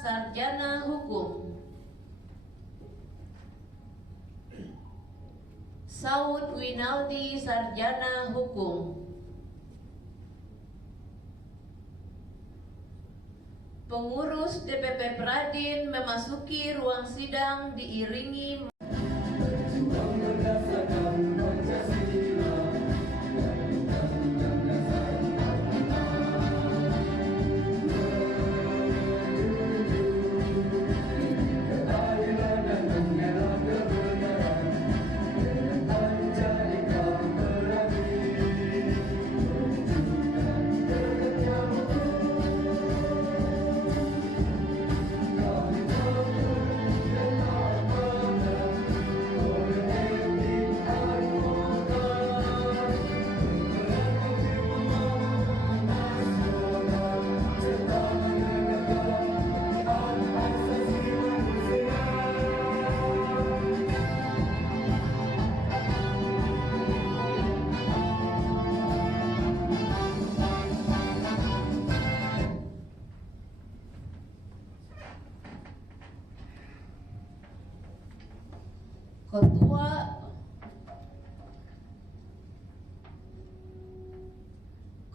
Sarjana Hukum. Saud Winaldi, Sarjana Hukum. Pengurus DPP Pradin memasuki ruang sidang diiringi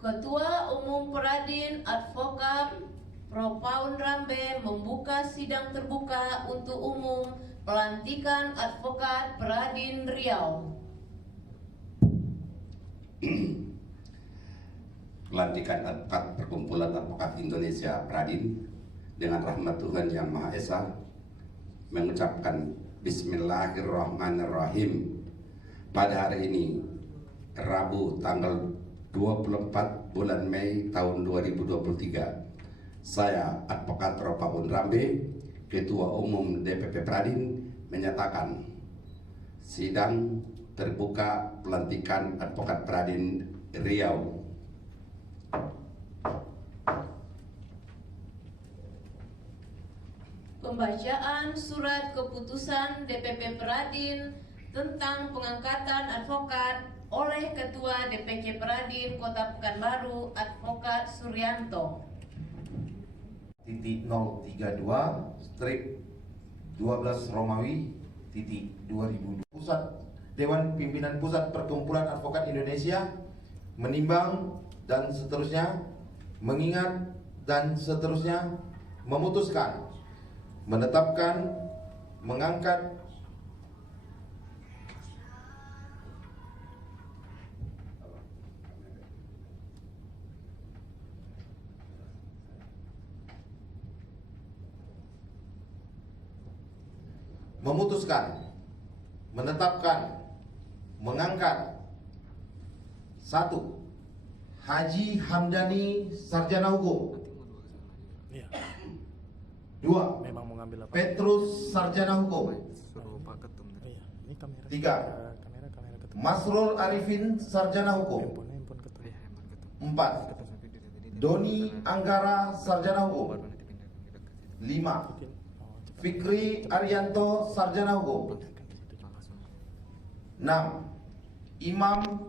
Ketua Umum Pradin Advokat Prof. Paun Rambe membuka sidang terbuka untuk umum pelantikan Advokat Pradin Riau. Pelantikan Advokat Perkumpulan Advokat Indonesia Pradin dengan rahmat Tuhan Yang Maha Esa mengucapkan Bismillahirrahmanirrahim. Pada hari ini Rabu tanggal 24 bulan Mei tahun 2023, saya Advokat Prof. Paun Rambe, Ketua Umum DPP Pradin, menyatakan sidang terbuka pelantikan Advokat Pradin Riau. Pembacaan surat keputusan DPP Pradin tentang pengangkatan advokat oleh Ketua DPC Pradin Kota Pekanbaru Advokat Suryanto. .032/12 Romawi .2000. Dewan Pimpinan Pusat Perkumpulan Advokat Indonesia menimbang dan seterusnya, mengingat dan seterusnya, memutuskan, menetapkan, mengangkat menetapkan, mengangkat 1. Haji Hamdani, Sarjana Hukum. 2. Petrus, Sarjana Hukum. 3. Masrul Arifin, Sarjana Hukum. 4. Doni Anggara, Sarjana Hukum. 5. Fikri Arianto, Sarjana Hukum. 6. Imam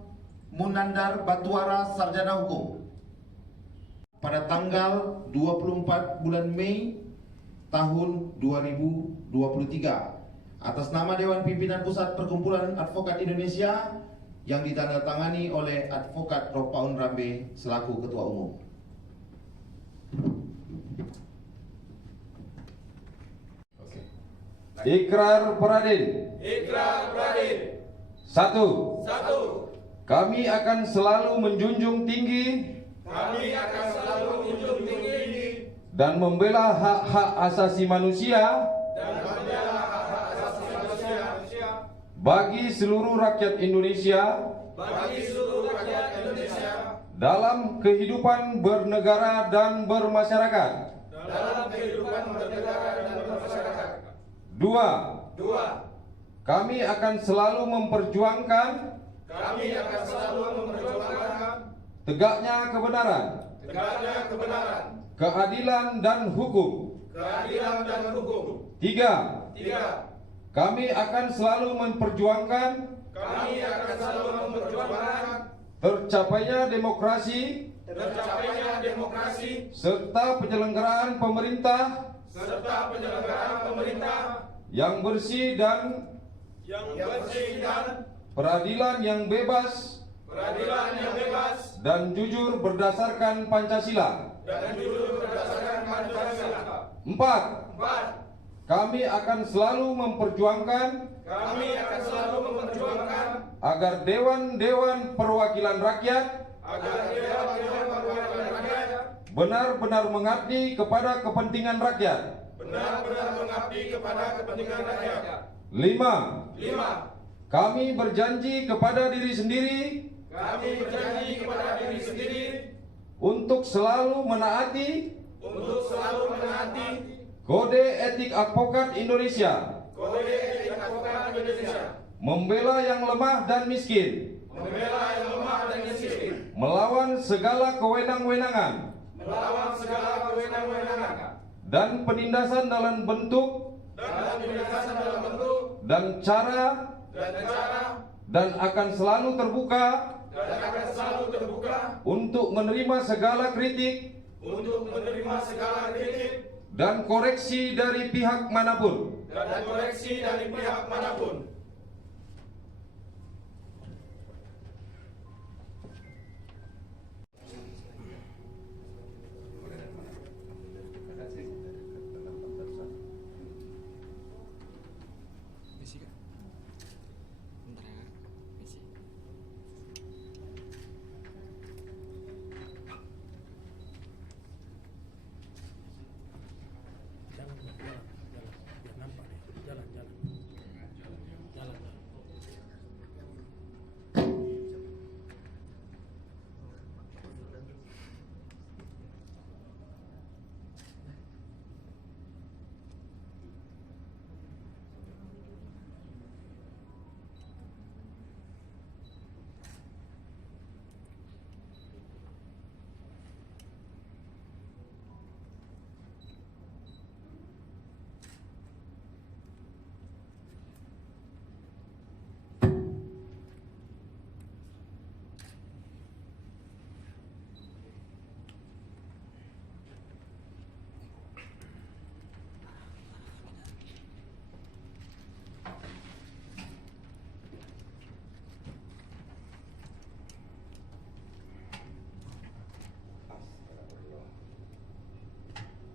Munandar Batuara, Sarjana Hukum. Pada tanggal 24 bulan Mei tahun 2023, atas nama Dewan Pimpinan Pusat Perkumpulan Advokat Indonesia yang ditandatangani oleh Advokat Prof. Paun Rambe selaku Ketua Umum. Ikrar Pradin. Ikrar Pradin. 1. Kami akan selalu menjunjung tinggi dan membela hak-hak asasi manusia bagi seluruh rakyat Indonesia dalam kehidupan bernegara dan bermasyarakat. 2. Kami akan selalu memperjuangkan tegaknya kebenaran, keadilan dan hukum. 3. Kami akan selalu memperjuangkan tercapainya demokrasi serta penyelenggaraan pemerintah serta penyelenggaraan pemerintah yang bersih dan peradilan yang bebas dan jujur berdasarkan Pancasila. 4. Kami akan selalu memperjuangkan agar Dewan Perwakilan Rakyat benar-benar mengabdi kepada kepentingan rakyat. 5. Kami berjanji kepada diri sendiri untuk selalu menaati Kode Etik Advokat Indonesia, membela yang lemah dan miskin, melawan segala kewenang-wenangan dan penindasan dalam bentuk dan cara, dan akan selalu terbuka untuk menerima segala kritik dan koreksi dari pihak manapun.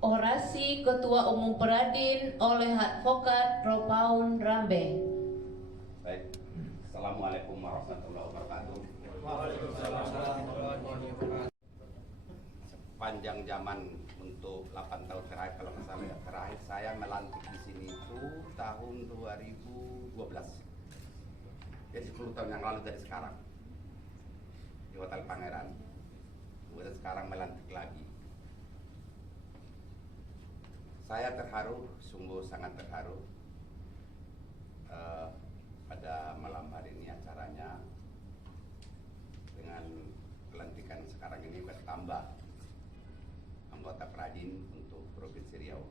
Orasi Ketua Umum Peradin oleh Advokat Ropaun Rambe. Baik, Assalamualaikum warahmatullahi wabarakatuh. Sepanjang zaman untuk 8 tahun terakhir, kalau nggak salah terakhir saya melantik di sini itu tahun 2012. Jadi 10 tahun yang lalu dari sekarang di Hotel Pangeran. Kemudian sekarang melantik lagi. Saya terharu, sungguh sangat terharu pada malam hari ini acaranya dengan pelantikan sekarang ini bertambah anggota Peradin untuk Provinsi Riau.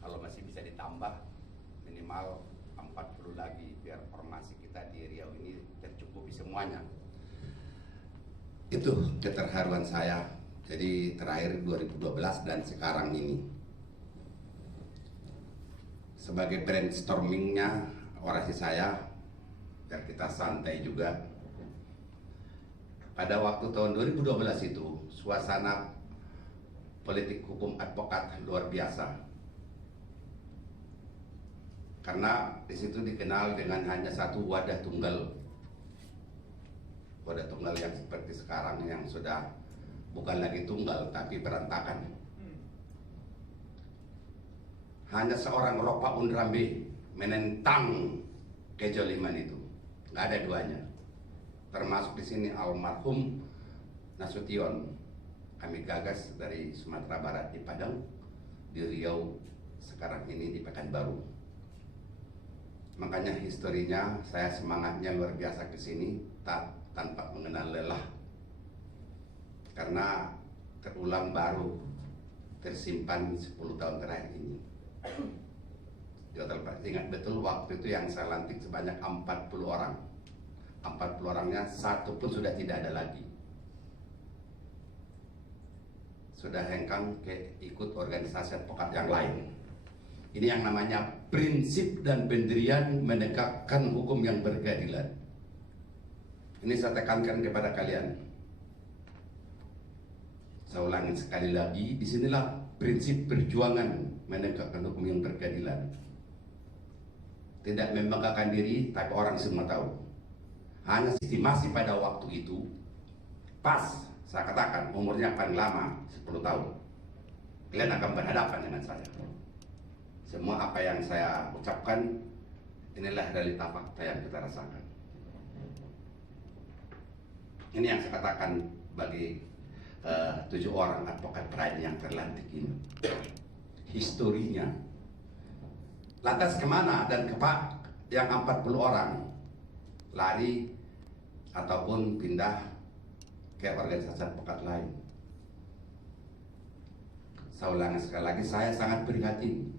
Kalau masih bisa ditambah minimal 40 lagi biar formasi kita di Riau ini tercukupi semuanya. Itu keterharuan saya. Jadi terakhir 2012 dan sekarang ini. Sebagai brainstormingnya orasi saya, biar kita santai juga. Pada waktu tahun 2012 itu, suasana politik hukum advokat luar biasa. Karena di situ dikenal dengan hanya satu wadah tunggal. Wadah tunggal yang seperti sekarang yang sudah bukan lagi tunggal tapi berantakan. Hanya seorang Ropaun Rambe menentang kezaliman itu, nggak ada duanya. Termasuk di sini almarhum Nasution, kami gagas dari Sumatera Barat di Padang, di Riau, sekarang ini di Pekanbaru. Makanya historinya saya semangatnya luar biasa ke sini tanpa mengenal lelah, karena terulang baru tersimpan 10 tahun terakhir ini. Di Hotel Pak, ingat betul waktu itu yang saya lantik sebanyak 40 orang. 40 orangnya satu pun sudah tidak ada lagi. sudah hengkang ke ikut organisasi advokat yang lain. Ini yang namanya prinsip dan pendirian menegakkan hukum yang berkeadilan. Ini saya tekankan kepada kalian. Saya ulangi sekali lagi, disinilah prinsip perjuangan menegakkan hukum yang berkeadilan. Tidak membanggakan diri, tapi orang semua tahu. Hanya estimasi pada waktu itu, pas saya katakan umurnya paling lama 10 tahun. Kalian akan berhadapan dengan saya. Semua apa yang saya ucapkan, inilah realita fakta yang kita rasakan. Ini yang saya katakan bagi 7 orang advokat pride yang terlantik ini. Historinya. Lantas kemana dan yang 40 orang lari ataupun pindah ke organisasi advokat lain. Saya ulangi sekali lagi, saya sangat prihatin.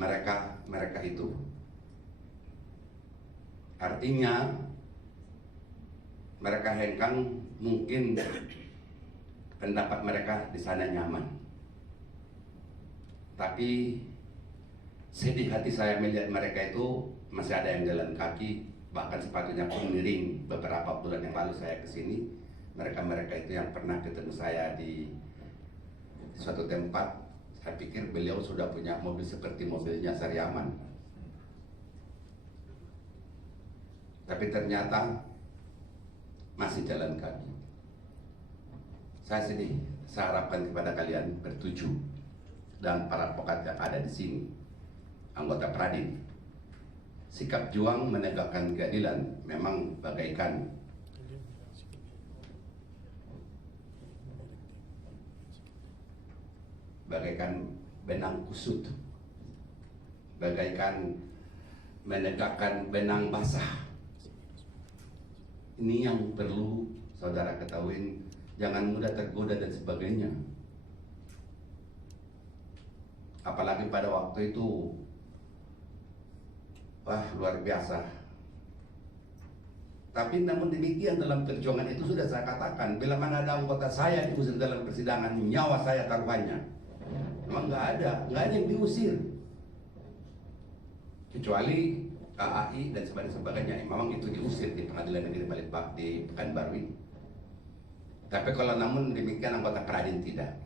Mereka itu artinya mereka hengkang, mungkin pendapat mereka di sana nyaman, tapi sedih hati saya melihat mereka itu masih ada yang jalan kaki, bahkan sepatunya pun miring. Beberapa bulan yang lalu saya kesini, mereka itu yang pernah ketemu saya di suatu tempat. Saya pikir beliau sudah punya mobil seperti mobilnya Saryaman, tapi ternyata masih jalan kaki. Saya sedih. Saya harapkan kepada kalian bertujuh dan para advokat yang ada di sini, anggota Pradin, sikap juang menegakkan keadilan memang bagaikan benang kusut, bagaikan menegakkan benang basah. Ini yang perlu saudara ketahui, jangan mudah tergoda dan sebagainya. Apalagi pada waktu itu, wah luar biasa. Tapi namun demikian dalam perjuangan itu sudah saya katakan, bila mana ada anggota saya diusir dalam persidangan, nyawa saya taruhannya. Memang nggak ada yang diusir, kecuali KAI dan sebagainya. Memang itu diusir di Pengadilan Negeri Balitbang di Pekanbaru ini. Tapi kalau namun demikian anggota Pradin tidak.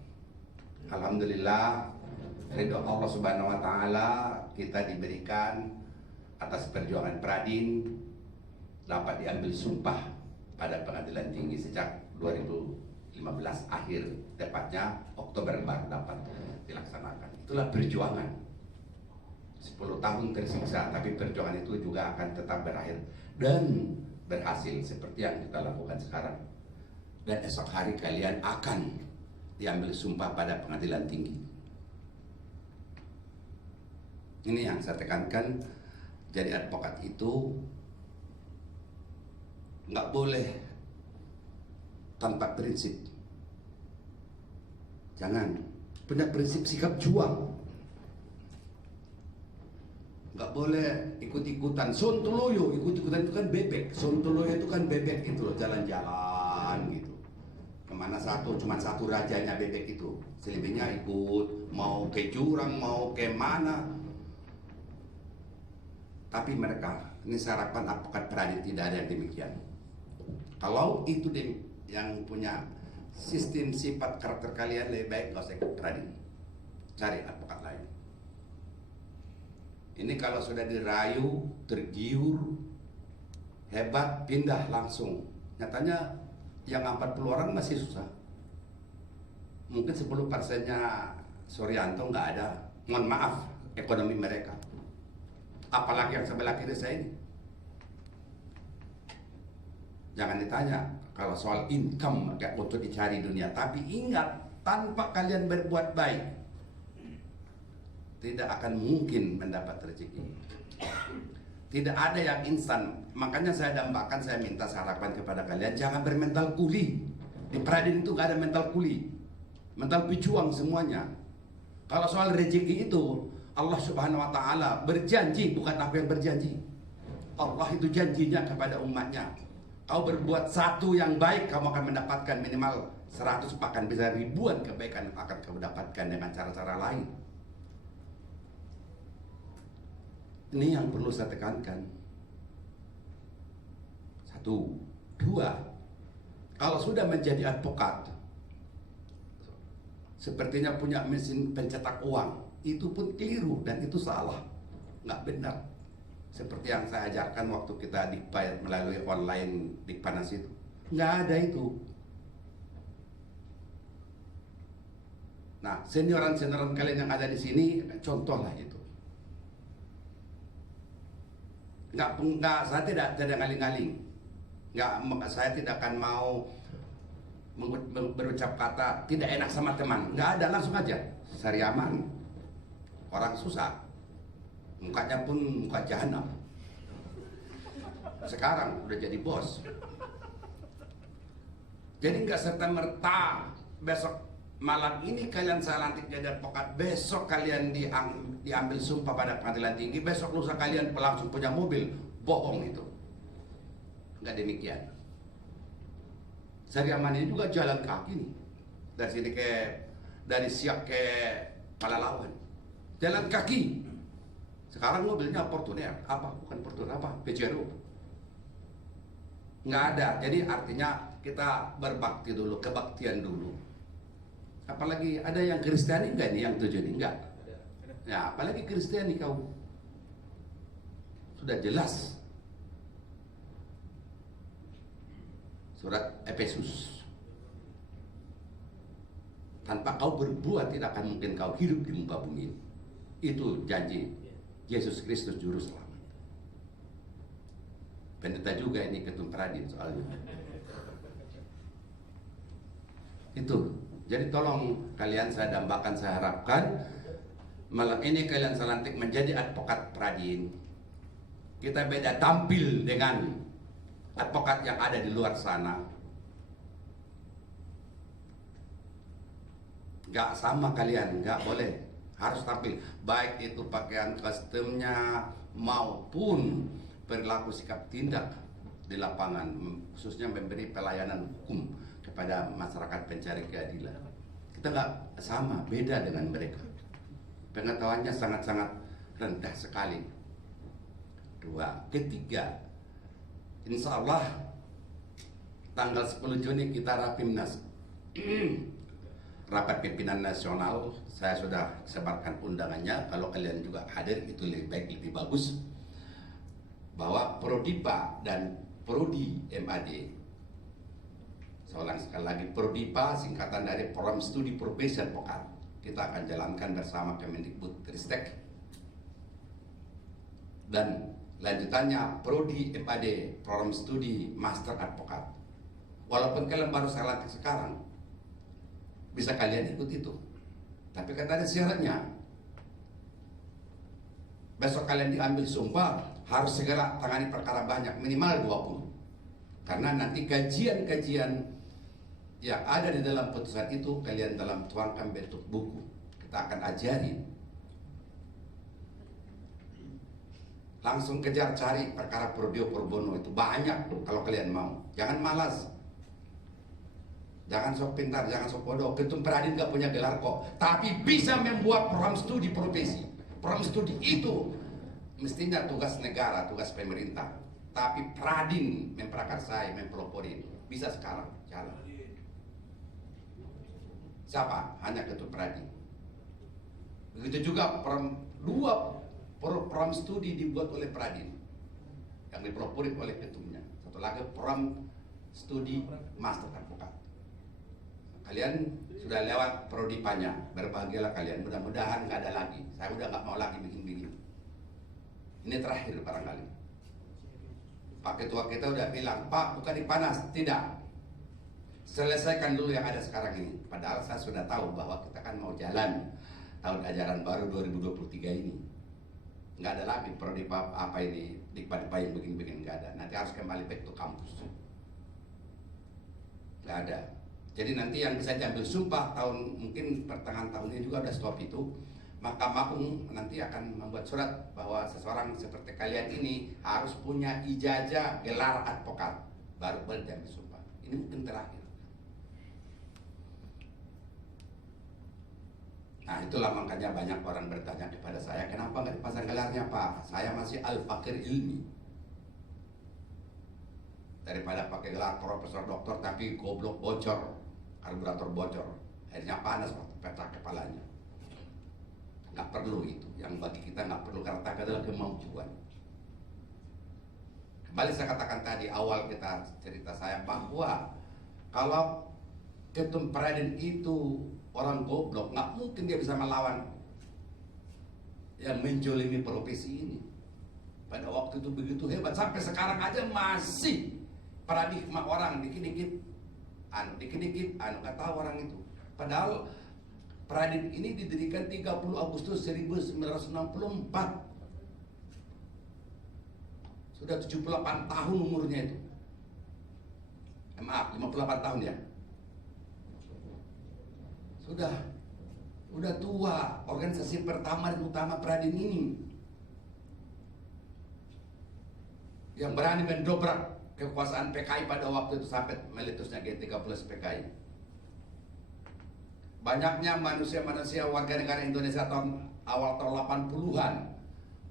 Alhamdulillah, ridho Allah Subhanahu Wa Taala kita diberikan atas perjuangan Pradin dapat diambil sumpah pada Pengadilan Tinggi sejak 2015 akhir, tepatnya Oktober baru dapat dilaksanakan. Itulah perjuangan. 10 tahun tersiksa, tapi perjuangan itu juga akan tetap berakhir dan berhasil seperti yang kita lakukan sekarang. Dan esok hari kalian akan diambil sumpah pada Pengadilan Tinggi. Ini yang saya tekankan. Jadi advokat itu nggak boleh tanpa prinsip. Jangan. Punya prinsip sikap juang. Nggak boleh ikut-ikutan. Sontoloyo, ikut-ikutan itu kan bebek. Sontoloyo itu kan bebek itu loh, jalan-jalan gitu. Kemana cuma satu rajanya bebek itu. Selebihnya ikut, mau ke jurang, mau ke mana. Tapi mereka, ini saya harapkan advokat Pradin tidak ada yang demikian. Kalau itu yang punya sistem sifat karakter kalian, lebih baik nggak usah ikut Pradin, cari advokat lain. Ini kalau sudah dirayu, tergiur, hebat, pindah langsung. Nyatanya yang 40 orang masih susah. Mungkin 10%-nya Suryanto nggak ada. Mohon maaf, ekonomi mereka. Apalagi yang sebelah kiri saya ini. Jangan ditanya kalau soal income untuk dicari dunia. Tapi ingat, tanpa kalian berbuat baik, tidak akan mungkin mendapat rezeki. Tidak ada yang instan. Makanya saya dambakan, saya minta harapan kepada kalian, jangan bermental kuli. Di Pradin itu gak ada mental kuli, mental pejuang semuanya. Kalau soal rezeki itu, Allah Subhanahu Wa Taala berjanji, bukan aku yang berjanji. Allah itu janjinya kepada umatnya. Kau berbuat satu yang baik, kamu akan mendapatkan minimal 100 bahkan bisa ribuan kebaikan akan kau dapatkan dengan cara-cara lain. Ini yang perlu saya tekankan. 1, 2, kalau sudah menjadi advokat, sepertinya punya mesin pencetak uang, itu pun keliru dan itu salah, nggak benar. Seperti yang saya ajarkan waktu kita dikpay melalui online Dikpanas itu, nggak ada itu. Nah, senioran-senioran kalian yang ada di sini, contohlah itu. Nggak, saya tidak ngaling-ngaling. Saya tidak akan mau berucap kata tidak enak sama teman. Nggak ada, langsung aja. Sariaman, orang susah. Mukanya pun muka jahanam. Sekarang udah jadi bos. Jadi nggak serta-merta besok malam ini kalian saya lantik jadi advokat, besok kalian diambil sumpah pada pengadilan tinggi, besok lusa kalian langsung punya mobil. Bohong itu. Nggak demikian. Sariaman ini juga jalan kaki nih. Dari Siak ke Palalawan. Jalan kaki. Sekarang mobilnya Fortuner. Apa? Bukan Fortuner, apa? Pajero. Nggak ada. Jadi artinya kita berbakti dulu, kebaktian dulu. Apalagi ada yang Kristiani enggak nih yang tujuh ini? Enggak. Ya, apalagi Kristiani kau. Sudah jelas. Surat Efesus. Tanpa kau berbuat tidak akan mungkin kau hidup di muka bumi ini. Itu janji Yesus Kristus juru selamat. Pendeta juga ini ketum Pradin soalnya. Itu. Jadi tolong kalian saya dambakan, saya harapkan malam ini kalian saya lantik menjadi advokat Pradin. Kita beda tampil dengan advokat yang ada di luar sana. Gak sama kalian, gak boleh. Harus tampil, baik itu pakaian kostumnya maupun perilaku sikap tindak di lapangan, khususnya memberi pelayanan hukum kepada masyarakat pencari keadilan. Kita nggak sama, beda dengan mereka. Pengetahuannya sangat-sangat rendah sekali. 2, ketiga, insya Allah tanggal 10 Juni kita Rapimnas. Rapat Pimpinan Nasional, saya sudah sebarkan undangannya. Kalau kalian juga hadir itu lebih baik, lebih bagus. Bahwa Prodipa dan Prodi MAD, saya ulang sekali lagi, Prodipa singkatan dari Program Studi Profesi Advokat, kita akan jalankan bersama Kemendikbudristek. Dan lanjutannya Prodi MAD, Program Studi Master Advokat. Walaupun kalian baru saya lantik sekarang, bisa kalian ikut itu. Tapi kan ada syaratnya. Besok kalian diambil sumpah, harus segera tangani perkara banyak, minimal 20. Karena nanti kajian-kajian yang ada di dalam putusan itu kalian dalam tuangkan bentuk buku. Kita akan ajari. Langsung kejar cari perkara Prodio Porbono itu banyak kalau kalian mau. Jangan malas. Jangan sok pintar, jangan sok bodoh. Ketum Pradin gak punya gelar kok, tapi bisa membuat program studi profesi. Program studi itu mestinya tugas negara, tugas pemerintah. Tapi Pradin memprakarsai, mempeloporin. Bisa sekarang, jalan. Siapa? Hanya Ketum Pradin. Begitu juga program studi dibuat oleh Pradin yang dipeloporin oleh ketumnya. Satu lagi program studi Master Advokat. Kalian sudah lewat prodipanya, berbahagialah kalian. Mudah-mudahan nggak ada lagi. Saya udah nggak mau lagi bikin-bikin. Ini terakhir barangkali. Pak Ketua kita udah bilang, Pak bukan dipanas, tidak. Selesaikan dulu yang ada sekarang ini. Padahal saya sudah tahu bahwa kita kan mau jalan tahun ajaran baru 2023 ini. Nggak ada lagi prodipa apa ini, dikpa-dikpa yang begini-begini, nggak ada. Nanti harus kembali back to kampus. Nggak ada. Jadi nanti yang bisa diambil sumpah tahun mungkin pertengahan tahun ini juga udah stop itu. Mahkamah Agung nanti akan membuat surat bahwa seseorang seperti kalian ini harus punya ijazah gelar advokat baru boleh diambil sumpah. Ini mungkin terakhir. itulah makanya banyak orang bertanya kepada saya, kenapa nggak dipasang gelarnya Pak? Saya masih Al-Fakir Ilmi. Daripada pakai gelar profesor doktor tapi goblok bocor, karburator bocor, akhirnya panas waktu pecah kepalanya. Nggak perlu itu, yang bagi kita nggak perlu, karena tak adalah kemampuan. Kembali saya katakan tadi awal kita cerita saya bahwa kalau Ketum Pradin itu orang goblok, nggak mungkin dia bisa melawan yang menjolimi profesi ini. Pada waktu itu begitu hebat, sampai sekarang aja masih paradigma orang dikit-dikit anu kata orang itu. Padahal Pradin ini didirikan 30 Agustus 1964. Sudah 78 tahun umurnya itu. Maaf, 58 tahun ya. Sudah tua. Organisasi pertama dan utama Pradin ini yang berani mendobrak kekuasaan PKI pada waktu itu sampai meletusnya G30 PKI. Banyaknya manusia-manusia warga negara Indonesia awal tahun 80-an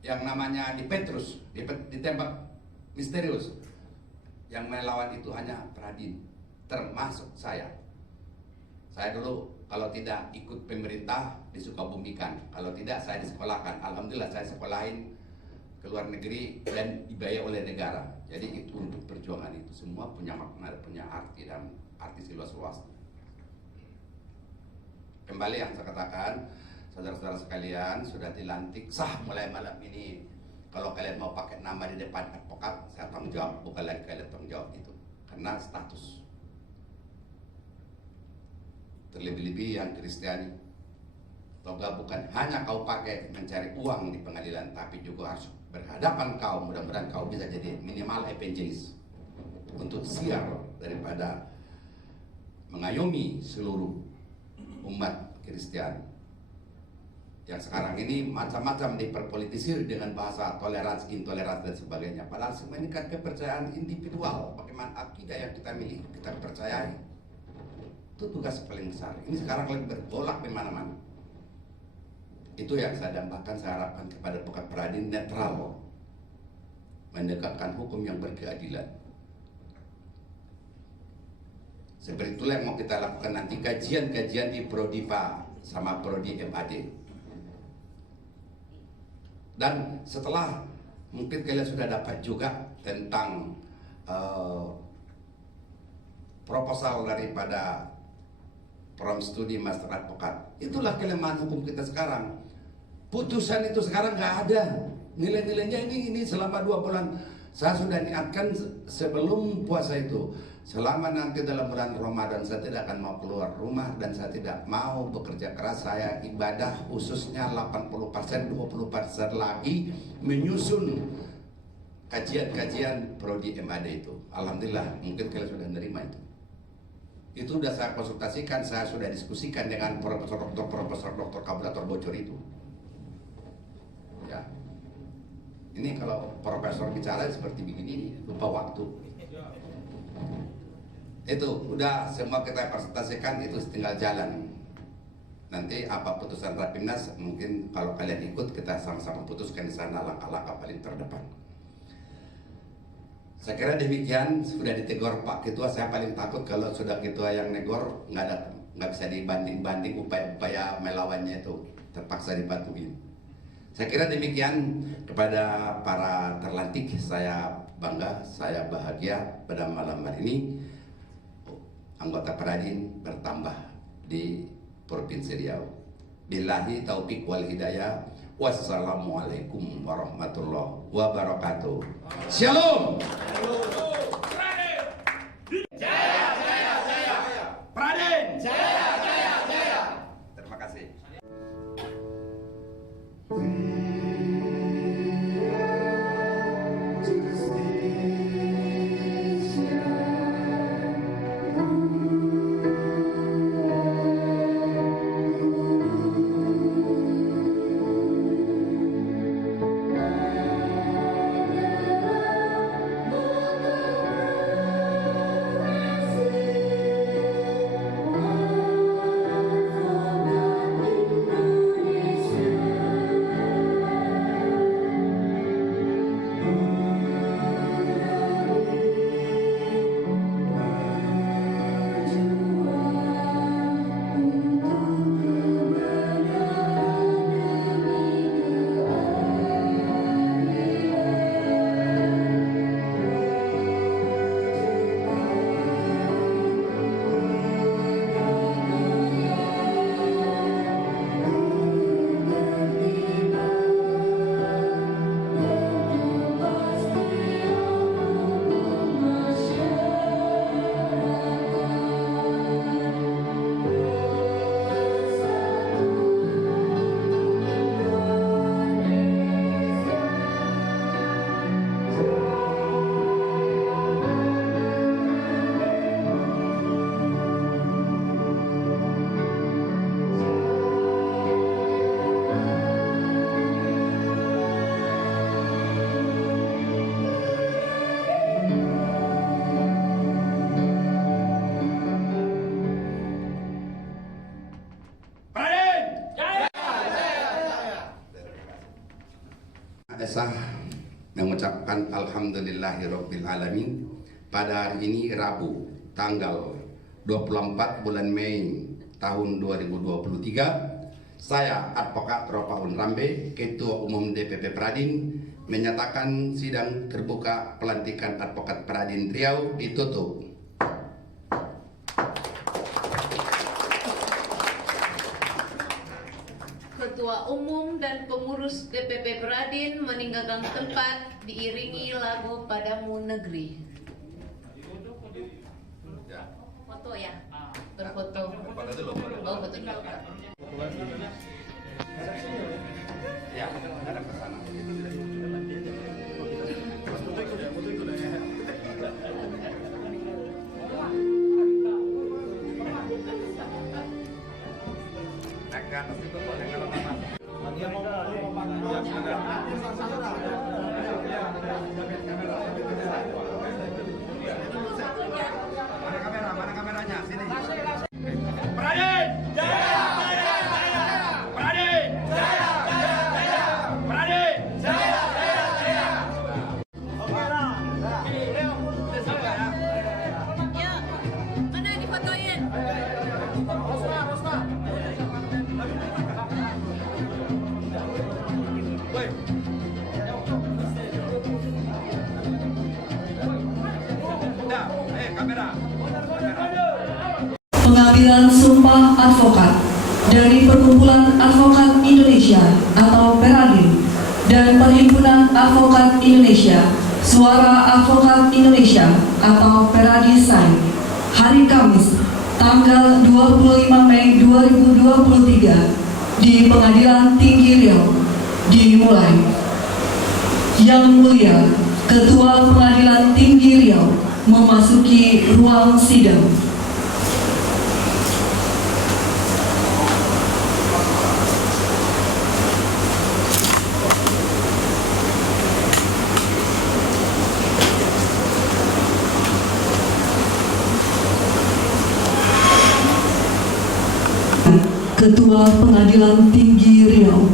yang namanya di Petrus, ditembak misterius. Yang melawan itu hanya Pradin, termasuk saya. Saya dulu kalau tidak ikut pemerintah disukabumikan, kalau tidak saya disekolahkan. Alhamdulillah saya sekolahin ke luar negeri dan dibayar oleh negara. Jadi itu untuk perjuangan itu semua punya makna, punya arti dan arti seluas-luasnya. Kembali yang saya katakan, saudara-saudara sekalian, sudah dilantik sah mulai malam ini. Kalau kalian mau pakai nama di depan advokat, saya tanggung jawab, bukan lagi kalian tanggung jawab itu, karena status. Terlebih-lebih yang Kristiani, toga bukan hanya kau pakai mencari uang di pengadilan, tapi juga harus berhadapan kau, mudah-mudahan kau bisa jadi minimal evangelis untuk siar daripada mengayomi seluruh umat Kristiani yang sekarang ini macam-macam diperpolitisir dengan bahasa toleransi, intoleransi dan sebagainya. Padahal semua ini kan kepercayaan individual, bagaimana akidah yang kita miliki, kita percayai. Itu tugas paling besar. Ini sekarang lagi bergolak di mana-mana. Itu yang saya dambakan, saya harapkan kepada Advokat Pradin netral, menegakkan hukum yang berkeadilan. Seperti itulah yang mau kita lakukan nanti, kajian-kajian di Prodipa sama Prodi MAD. Dan setelah mungkin kalian sudah dapat juga tentang proposal daripada Prom Studi Master Advokat. Itulah kelemahan hukum kita sekarang. Putusan itu sekarang nggak ada. Nilai-nilainya ini selama 2 bulan. Saya sudah niatkan sebelum puasa itu, selama nanti dalam bulan Ramadan saya tidak akan mau keluar rumah dan saya tidak mau bekerja keras. Saya ibadah khususnya 80%, 20% lagi menyusun kajian-kajian Prodi MAD itu. Alhamdulillah, mungkin kalian sudah menerima itu. Itu sudah saya konsultasikan, saya sudah diskusikan dengan profesor doktor karburator bocor itu. Ya. Ini kalau profesor bicara seperti begini, lupa waktu. Itu udah semua kita presentasikan, itu tinggal jalan. Nanti apa putusan Rapimnas, mungkin kalau kalian ikut kita sama-sama putuskan di sana langkah-langkah paling terdepan. Saya kira demikian. Sudah ditegur Pak Ketua, saya paling takut kalau sudah Ketua yang negor nggak bisa dibanding-banding upaya melawannya itu, terpaksa dipatuhin. Saya kira demikian. Kepada para terlantik, saya bangga, saya bahagia pada malam hari ini anggota Pradin bertambah di Provinsi Riau. Billahi taufik wal hidayah. Wassalamualaikum warahmatullahi wabarakatuh. Shalom. Jaya, jaya, jaya. Pradin. Jaya, jaya, jaya. Terima kasih. Moga biasa mengucapkan Alhamdulillahirabbil alamin pada hari ini Rabu tanggal 24 bulan Mei tahun 2023. Saya Advokat Ropaun Rambe, Ketua Umum DPP Peradin, menyatakan sidang terbuka pelantikan Advokat Peradin Riau ditutup. Ketua Umum dan pengurus DPP Peradin meninggalkan tempat diiringi lagu Padamu Negeri. Foto ya? Berfoto. Oh, foto dulu. Ya, ada kesana. Mana kameranya? Sini. Peradin! Jaya! Jaya! Jaya! Peradin! Jaya! Jaya! Jaya! Peradin! Jaya! Jaya! Jaya! Ya, mana difotoin? Pengambilan sumpah advokat dari Perkumpulan Advokat Indonesia atau Peradin dan Perhimpunan Advokat Indonesia, Suara Advokat Indonesia atau Peradisai, hari Kamis, tanggal 25 Mei 2023 di Pengadilan Tinggi Riau dimulai. Yang Mulia Ketua Pengadilan Tinggi Riau memasuki ruang sidang. Ketua Pengadilan Tinggi Riau.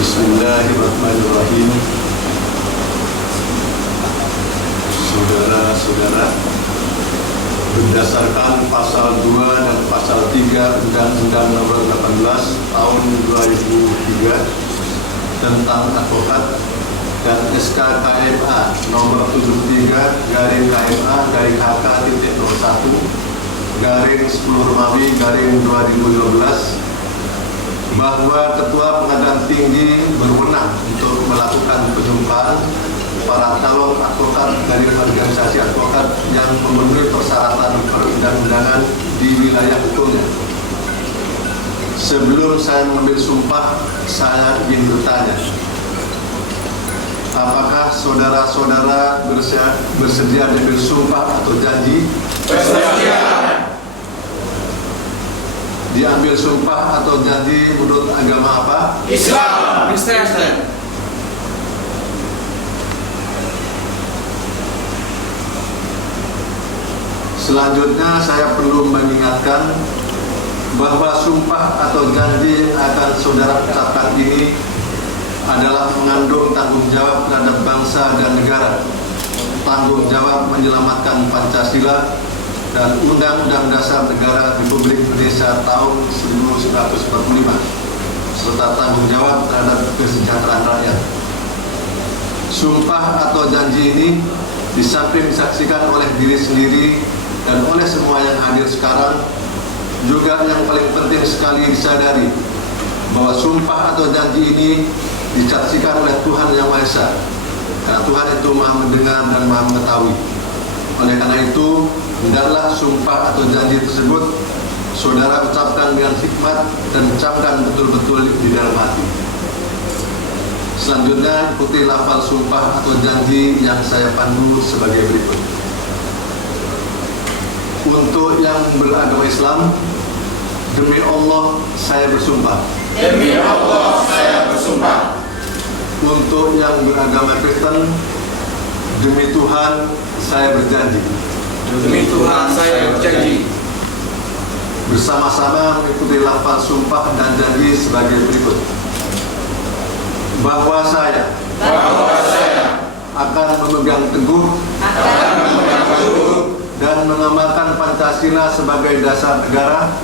Bismillahirrahmanirrahim. Saudara-saudara, berdasarkan pasal 2 dan pasal 3 Undang-Undang Nomor 18 Tahun 2003 tentang advokat dan SK KMA Nomor 73/KMA-1/10/2015 bahwa Ketua Pengadilan Tinggi berwenang untuk melakukan penyumpahan para calon advokat dari organisasi advokat yang memenuhi persyaratan perundang-undangan di wilayah hukumnya. Sebelum saya mengambil sumpah, saya ingin bertanya, apakah saudara-saudara bersedia mengambil sumpah atau janji? Bersedia. Diambil sumpah atau janji menurut agama apa? Islam. Kristen. Selanjutnya saya perlu mengingatkan bahwa sumpah atau janji yang akan saudara ucapkan ini adalah mengandung tanggung jawab terhadap bangsa dan negara, tanggung jawab menyelamatkan Pancasila dan Undang-Undang Dasar Negara Republik Indonesia tahun 1945, serta tanggung jawab terhadap kesejahteraan rakyat. Sumpah atau janji ini di samping disaksikan oleh diri sendiri dan oleh semua yang hadir sekarang, juga yang paling penting sekali disadari bahwa sumpah atau janji ini disaksikan oleh Tuhan Yang Maha Esa, karena Tuhan itu Maha mendengar dan Maha mengetahui. Oleh karena itu, hendaklah sumpah atau janji tersebut saudara ucapkan dengan hikmat dan ucapkan betul-betul di dalam hati. Selanjutnya ikuti lafal sumpah atau janji yang saya pandu sebagai berikut. Untuk yang beragama Islam, demi Allah saya bersumpah. Demi Allah saya bersumpah. Untuk yang beragama Kristen, demi Tuhan saya berjanji. Demi Tuhan saya berjanji. Bersama-sama mengikuti lafaz sumpah dan janji sebagai berikut. bahwa saya akan memegang teguh dan mengamalkan Pancasila sebagai dasar negara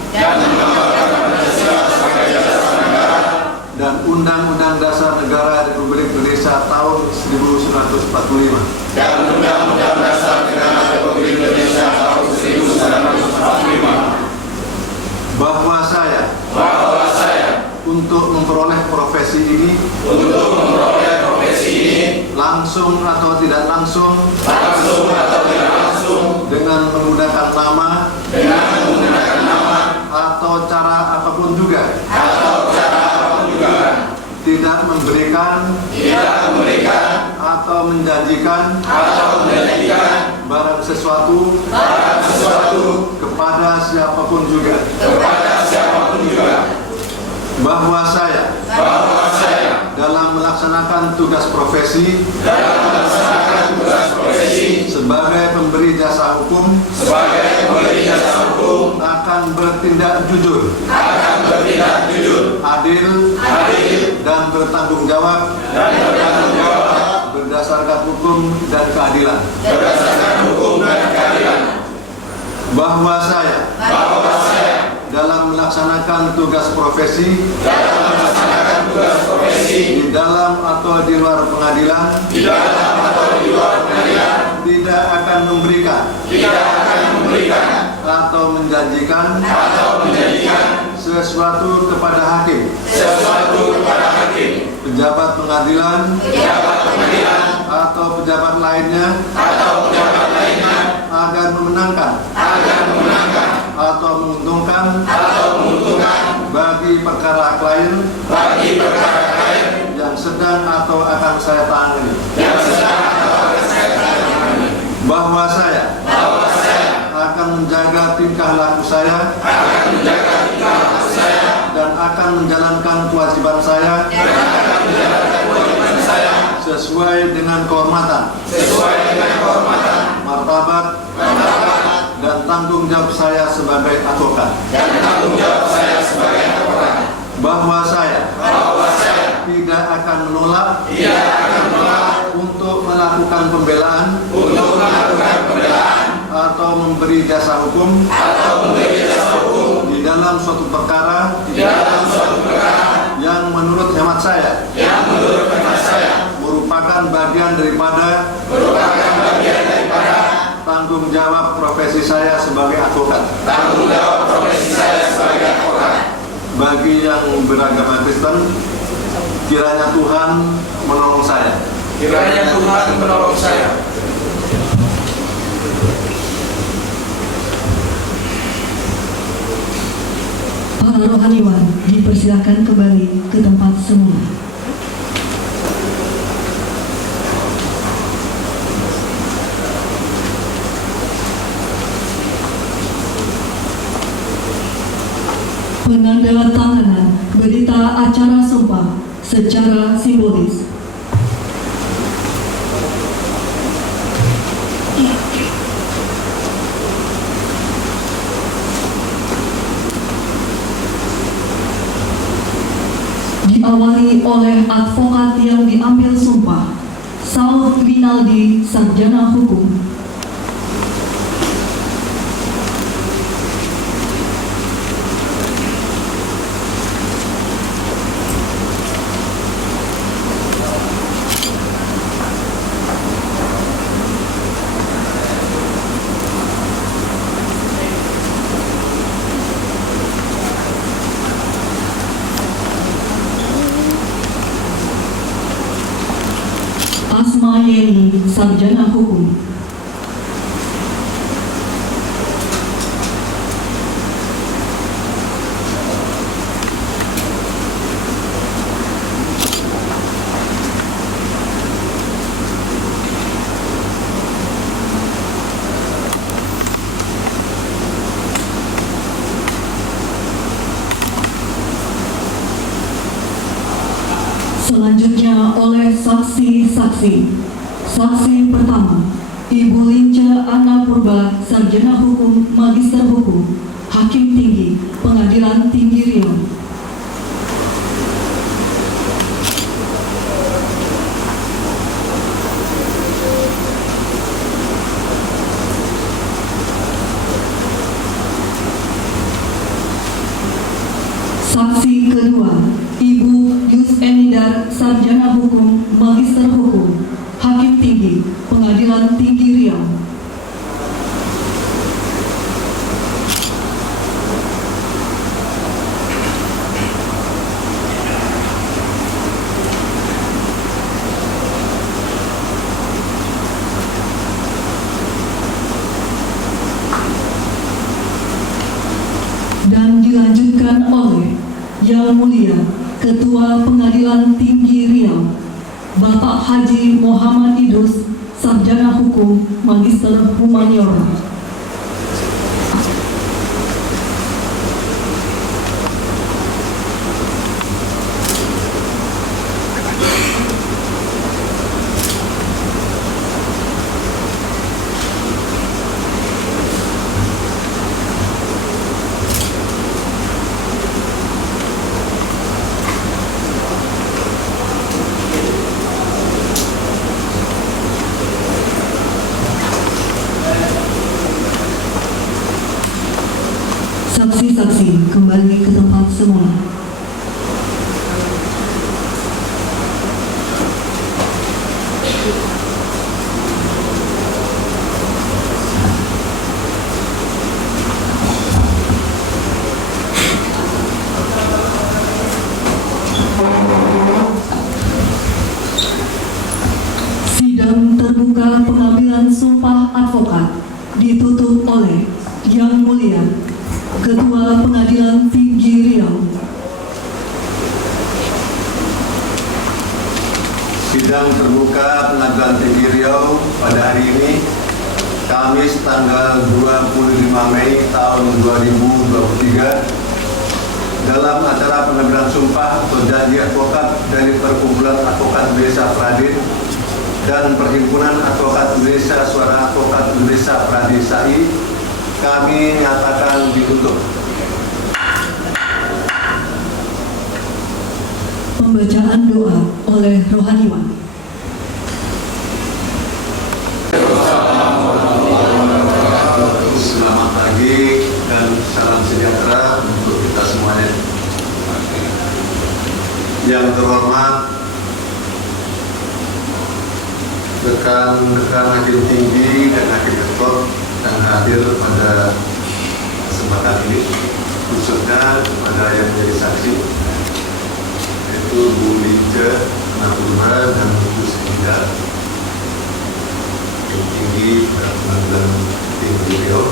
dan Undang-Undang Dasar Negara Republik Indonesia tahun 1945 bahwa saya untuk memperoleh profesi ini langsung atau tidak langsung dengan menggunakan nama atau cara apapun juga tidak memberikan atau menjanjikan barang sesuatu kepada siapapun juga bahwa saya dalam melaksanakan tugas profesi sebagai pemberi jasa hukum akan bertindak jujur, adil dan bertanggung jawab berdasarkan hukum dan keadilan. Bahwa saya dalam melaksanakan tugas profesi di dalam atau di luar pengadilan tidak akan memberikan atau menjanjikan sesuatu kepada hakim, pejabat pengadilan atau pejabat lainnya agar memenangkan atau menguntungkan bagi perkara klien yang sedang atau akan saya tangani. Bahwa saya akan menjaga tingkah laku saya dan akan menjalankan kewajiban saya sesuai dengan kehormatan, martabat dan tanggung jawab saya sebagai advokat. Bahwa saya tidak akan menolak untuk melakukan pembelaan atau memberi jasa hukum di dalam suatu perkara yang menurut hemat saya merupakan bagian daripada tanggung jawab profesi saya sebagai advokat. Bagi yang beragama Kristen, kiranya Tuhan menolong saya. Para rohaniwan dipersilakan kembali ke tempat semula. Penandatanganan berita acara sumpah secara simbolis. Diawali oleh advokat yang diambil sumpah, Saud Rinaldi, sarjana hukum. Asma Yeni, sarjana hukum. Selanjutnya oleh saksi-saksi. Saksi pertama, Ibu Linca Anna Purba, sarjana hukum, magister hukum, Hakim Tinggi, Pengadilan Tinggi Riau. Saksi kedua, Ibu Yus Enidar, Sarjana Hukum, Magister Hukum, Hakim Tinggi, Pengadilan Tinggi Riau. Dan dilanjutkan oleh Yang Mulia Ketua Pengadilan Tinggi Riau, Bapak Haji Muhammad Idrus, Sarjana Hukum, Magister Humaniora. Saksi-saksi kembali ke tempat semula. Sidang terbuka pengambilan sumpah advokat ditutup oleh Yang Mulia Ketua Pengadilan Tinggi Riau. Sidang terbuka Pengadilan Tinggi Riau pada hari ini, Kamis tanggal 25 Mei tahun 2023, dalam acara pengambilan sumpah atau janji advokat dari Perkumpulan Advokat Desa Pradin dan Perhimpunan Advokat Indonesia Suara Advokat Indonesia Pradisai, kami nyatakan ditutup. Pembacaan doa oleh rohaniwan. Selamat pagi dan salam sejahtera untuk kita semuanya. Yang terhormat rekan-rekan hakim tinggi dan hakim ketua yang hadir pada kesempatan ini, khususnya kepada yang menjadi saksi, yaitu Bu Linca Napurba dan Bu Sinda, yang tinggi pada Pengadilan Tinggi Riau,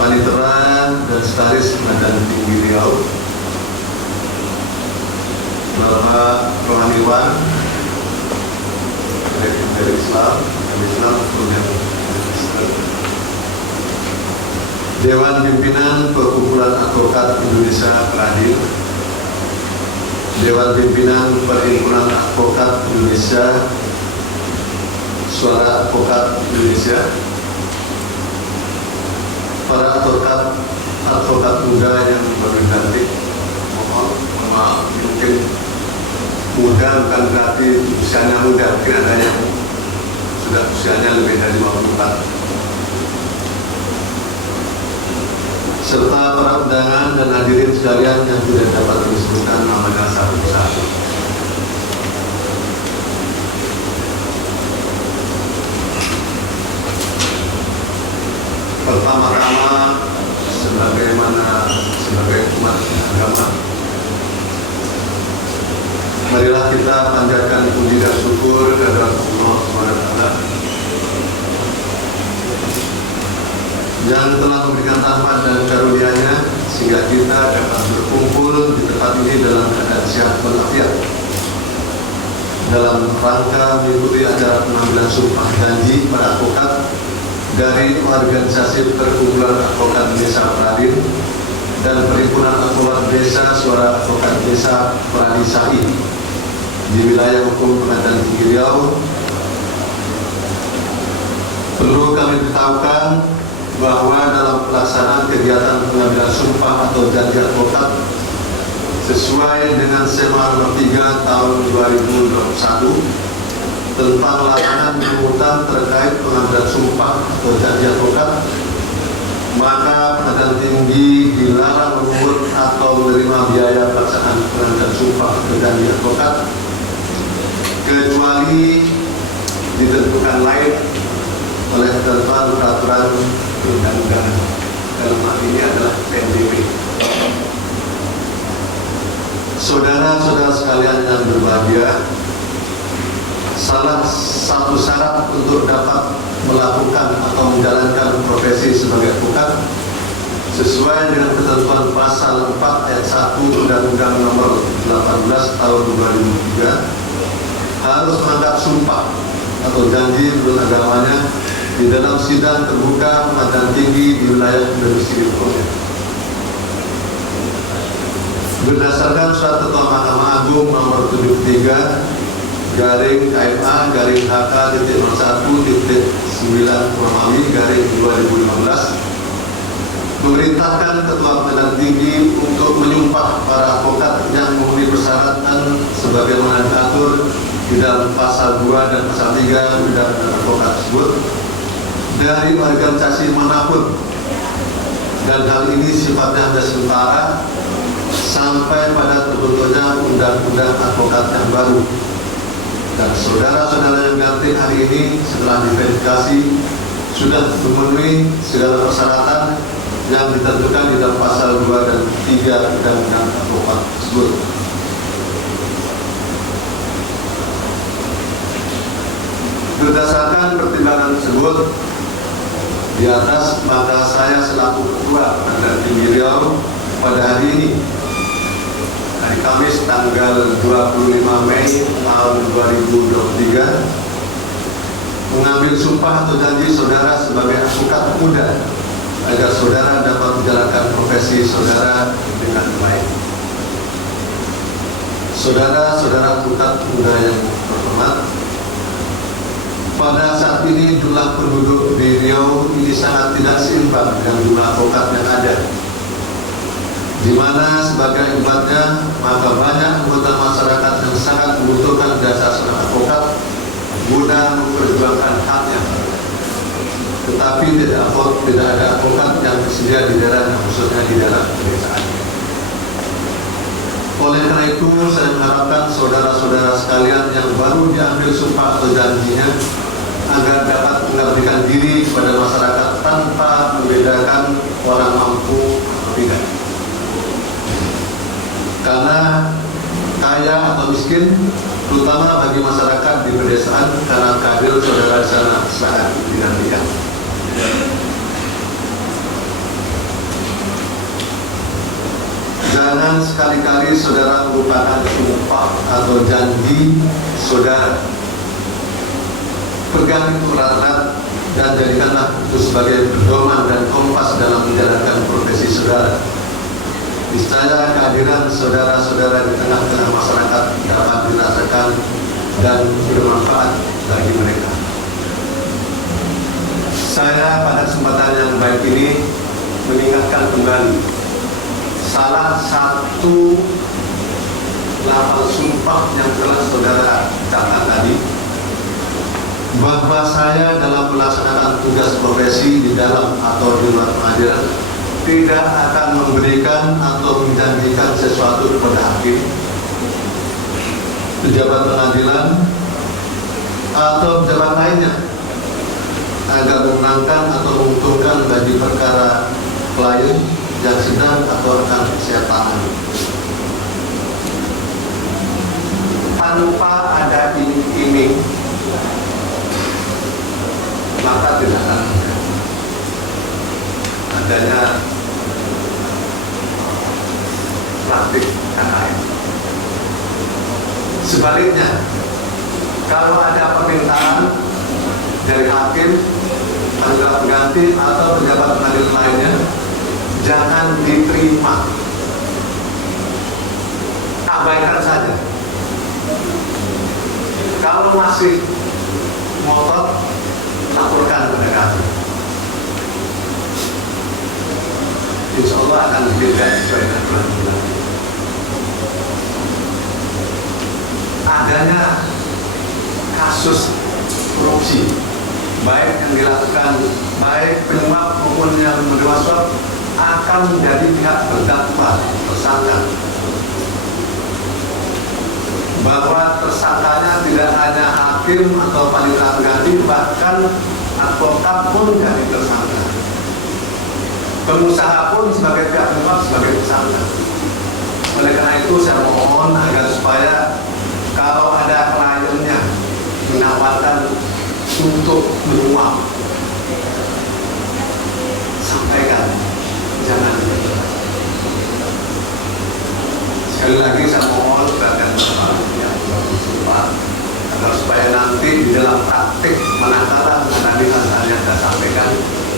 panitera dan sekretaris Pengadilan Tinggi Riau, Bapak rohaniwan dari Islam, Dewan Pimpinan Perkumpulan Advokat Indonesia Pradin, Dewan Pimpinan Perhimpunan Advokat Indonesia Suara Advokat Indonesia, para advokat muda yang baru dilantik, mohon maaf, mungkin muda bukan berarti usianya muda, mungkin ada yang sudah usianya lebih dari 54, serta para undangan dan hadirin sekalian yang sudah dapat disebutkan namanya satu persatu. Pertama-tama, sebagai umat agama, marilah kita panjatkan puji dan syukur kehadirat Allah SWT yang telah memberikan rahmat dan karunia-Nya sehingga kita dapat berkumpul di tempat ini dalam keadaan sehat walafiat dalam rangka mengikuti acara pengambilan sumpah janji para advokat dari organisasi Perkumpulan Advokat Desa Pradin dan Perhimpunan Advokat Desa Suara Advokat Desa Pradisai di wilayah hukum Pengadilan Tinggi Riau. Perlu kami beritahukan bahwa dalam pelaksanaan kegiatan pengambilan sumpah atau janji advokat sesuai dengan SEMA nomor 3 tahun 2021 tentang larangan pungutan terkait pengambilan sumpah atau janji advokat, maka Pengadilan Tinggi menerima biaya pelaksanaan penandatanganan sumpah atau janji advokat kecuali ditentukan lain oleh ketentuan peraturan perundang-undangan. Dalam hal ini adalah PNBP. Saudara-saudara sekalian yang berbahagia, salah satu syarat untuk dapat melakukan atau menjalankan profesi sebagai advokat sesuai dengan ketentuan pasal 4 ayat 1 Undang-Undang Nomor 18 Tahun 2003 harus menganggap sumpah atau janji menurut agamanya di dalam sidang terbuka pengadilan tinggi di wilayah domisili hukumnya. Berdasarkan Surat Ketua Mahkamah Agung Nomor 73 garing KMA garing HK.01.9 Romawi garing 2015 memerintahkan Ketua Pengadilan Tinggi untuk menyumpah para advokat yang memenuhi persyaratan sebagaimana diatur di dalam pasal 2 dan pasal 3 Undang-Undang Advokat tersebut dari organisasi manapun, dan hal ini sifatnya hanya sementara sampai pada terbentuknya Undang-Undang Advokat yang baru. Dan saudara-saudara yang ganti hari ini setelah diverifikasi sudah memenuhi segala persyaratan yang ditentukan di dalam pasal 2 dan 3 Undang-Undang Advokat tersebut. Berdasarkan pertimbangan tersebut di atas, maka saya selaku Ketua Pengadilan Tinggi Riau pada hari ini, hari Kamis tanggal 25 Mei tahun 2023, mengambil sumpah atau janji saudara sebagai advokat muda agar saudara dapat menjalankan profesi saudara dengan baik. Saudara-saudara advokat muda yang terhormat, pada saat ini jumlah penduduk di Riau ini sangat tidak seimbang dengan jumlah advokat yang ada, di mana sebagai akibatnya maka banyak anggota masyarakat yang sangat membutuhkan jasa seorang advokat guna memperjuangkan haknya, tetapi tidak ada advokat yang tersedia di daerah, khususnya di daerah pedesaan. Oleh karena itu, saya mengharapkan saudara-saudara sekalian yang baru diambil sumpah atau janjinya agar dapat mengabdikan diri kepada masyarakat tanpa membedakan orang mampu atau tidak. Karena kaya atau miskin, terutama bagi masyarakat di pedesaan, karena kehadiran saudara di sana sangat dinantikan. Jangan sekali-kali saudara melupakan sumpah atau janji saudara. Pegang itu erat-erat dan jadikanlah itu sebagai pedoman dan kompas dalam menjalankan profesi saudara. Niscaya kehadiran saudara-saudara di tengah-tengah masyarakat dapat dirasakan dan bermanfaat bagi mereka. Saya pada kesempatan yang baik ini mengingatkan kembali salah satu lafal sumpah yang telah saudara catat tadi, bahwa saya dalam melaksanakan tugas profesi di dalam atau di luar pengadilan tidak akan memberikan atau menjanjikan sesuatu kepada hakim, pejabat pengadilan, atau pejabat lainnya agar memenangkan atau menguntungkan bagi perkara klien yang sedang atau akan saya tangani, tanpa ada iming-iming, maka tidak akan adanya praktik KKN. Sebaliknya, kalau ada permintaan dari hakim, anggota pengganti atau pejabat pengadilan lainnya, jangan diterima, abaikan saja. Kalau masih ngotot, laporkan kepada kami. Insya Allah akan diberikan sesuai dengan peraturan. Adanya kasus korupsi, baik yang dilakukan baik penyuap maupun yang menerima suap, akan menjadi pihak terdakwa tersangka, bahwa tersangkanya tidak hanya hakim atau panitia pengganti, bahkan advokat pun jadi tersangka, pengusaha pun sebagai pihak terlibat sebagai tersangka. Oleh karena itu saya mohon agar supaya kalau ada kliennya menawarkan untuk menyuap, sampaikan, jangan berdebat. Sekali lagi saya mohon bahkan yang bersumpah agar supaya nanti di dalam praktik penangkapan tadi saya sampaikan,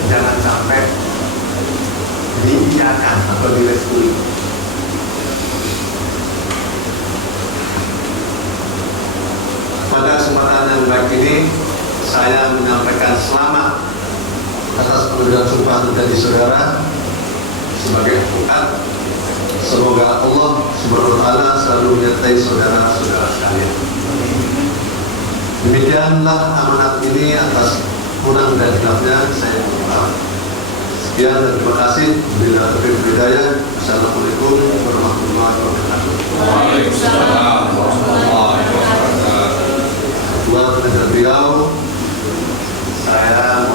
jangan sampai diiyakan atau direstui. Pada kesempatan yang baik ini saya menyampaikan selamat atas pengambilan sumpah menjadi saudara sebagai advokat. Semoga Allah Subhanahu wa taala selalu menyertai saudara-saudara sekalian. Demikianlah amanat ini, atas kurang dan hilafnya saya mohon maaf. Sekian dan terima kasih. Bila taufiq hidayah. Assalamualaikum warahmatullahi wabarakatuh. Waalaikumsalam warahmatullahi wabarakatuh. Dua penasihat beliau, saya